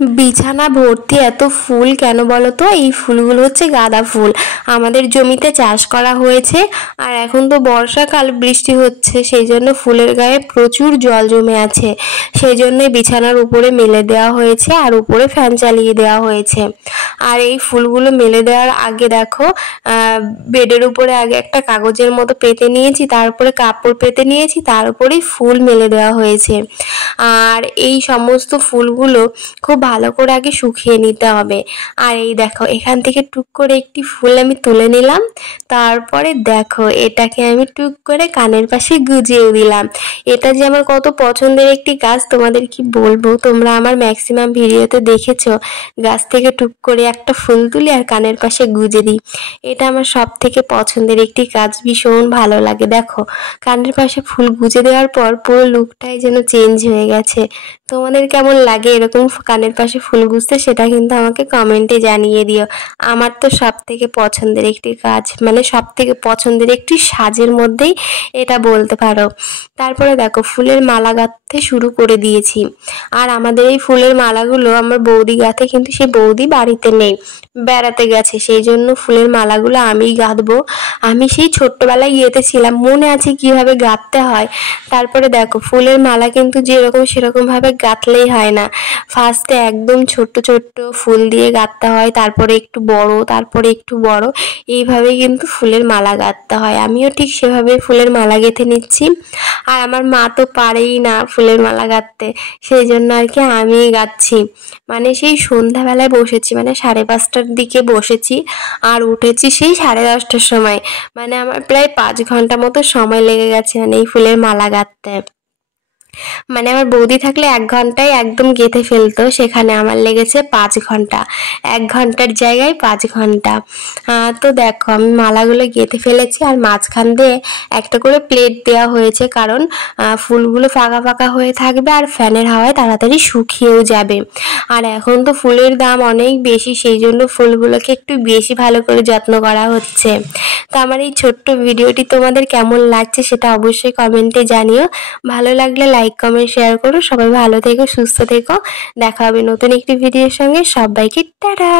বিছানা ভর্তি এত ফুল কেন বলো তো? এই ফুলগুলো হচ্ছে গাঁদা ফুল। আমাদের জমিতে চাষ করা হয়েছে, আর এখন তো বর্ষাকাল, বৃষ্টি হচ্ছে, সেই জন্য ফুলের গায়ে প্রচুর জল জমে আছে। সেই জন্যই বিছানার উপরে মেলে দেওয়া হয়েছে আর উপরে ফ্যান চালিয়ে দেওয়া হয়েছে। আর এই ফুলগুলো মেলে দেওয়ার আগে দেখো, বেডের উপরে আগে একটা কাগজের মতো পেতে নিয়েছি, তার উপরে কাপড় পেতে নিয়েছি, তার উপরেই ফুল মেলে দেওয়া হয়েছে। আর এই সমস্ত ফুলগুলো খুব ভালো করে আগে শুকিয়ে নিতে হবে। আর এই দেখো, এখান থেকে টুক করে একটি ফুল আমি তুলে নিলাম, তারপরে দেখো এটাকে আমি টুক করে কানের পাশে গুজিয়ে দিলাম। এটা যে আমার কত পছন্দের একটি গাছ তোমাদের কি বলবো। তোমরা আমার ম্যাক্সিমাম ভিডিওতে দেখেছো গাছ থেকে টুক করে একটা ফুল তুলি আর কানের পাশে গুজে দিই। এটা আমার সব থেকে পছন্দের একটি কাজ, ভীষণ ভালো লাগে। দেখো কানের পাশে ফুল গুজে দেওয়ার পর পুরো লুকটাই যেন চেঞ্জ হয়ে গেছে। তোমাদের কেমন লাগে এরকম কানের পাশে ফুল গুজতে, সেটা কিন্তু আমাকে কমেন্টে জানিয়ে দিও। আমার তো সব থেকে পছন্দের একটি কাজ, মানে সব থেকে পছন্দের একটি সাজের মধ্যেই এটা বলতে পারো। তারপরে দেখো ফুলের মালা গাঁথতে শুরু করে দিয়েছি। আর আমাদের এই ফুলের মালাগুলো আমার বৌদি গাঁথে, কিন্তু সে বৌদি বাড়িতে নেই, বেড়াতে গেছে, সেই জন্য ফুলের মালাগুলো আমিই গাঁথবো। আমি সেই ছোট্টবেলায় গেঁথেছিলাম, মনে আছে কিভাবে গাঁথতে হয়। তারপরে দেখো ফুলের মালা কিন্তু যেরকম সেরকম ভাবে গাঁথলেই হয় না। ফার্স্টে একদম ছোট্ট ছোট্ট ফুল দিয়ে গাঁথতে হয়, তারপরে একটু বড়, তারপরে একটু বড়, এইভাবে কিন্তু ফুলের মালা গাঁথতে হয়। আমিও ঠিক সেভাবে ফুলের মালা গেঁথে নিচ্ছি। আর আমার মা তো পারেই না ফুলের মালা গাঁথতে, সেই জন্য আর কি আমি গাঁথছি। মানে সেই সন্ধ্যাবেলায় বসেছি, মানে 5:30টার দিকে বসেছি, আর উঠেছি সেই 10:30টার সময়। মানে আমার প্রায় 5 ঘন্টা মতো সময় লেগে গেছে মানে এই ফুলের মালা গাঁথতে। মানে আমার বৌদি থাকলে 1 ঘন্টায় একদম গেঁথে ফেলতো, সেখানে আমার লেগেছে 5 ঘন্টা। 1 ঘন্টার জায়গায় 5 ঘন্টা। তো দেখো আমি মালাগুলো গেঁথে ফেলেছি, আর মাঝখান দিয়ে একটা করে প্লেট দেওয়া হয়েছে, কারণ ফুলগুলো ফাঁকা ফাঁকা হয়ে থাকবে আর ফ্যানের হাওয়ায় তাড়াতাড়ি শুকিয়েও যাবে। আর এখন তো ফুলের দাম অনেক বেশি, সেই জন্য ফুলগুলোকে একটু বেশি ভালো করে যত্ন করা হচ্ছে। তো আমার এই ছোট্ট ভিডিওটি তোমাদের কেমন লাগছে সেটা অবশ্যই কমেন্টে জানিও। ভালো লাগলে লাইক কমেন্ট শেয়ার করো। সবাই ভালো থেকো, সুস্থ থেকো। দেখা হবে নতুন একটি ভিডিওর সঙ্গে। সবাইকে টাটা।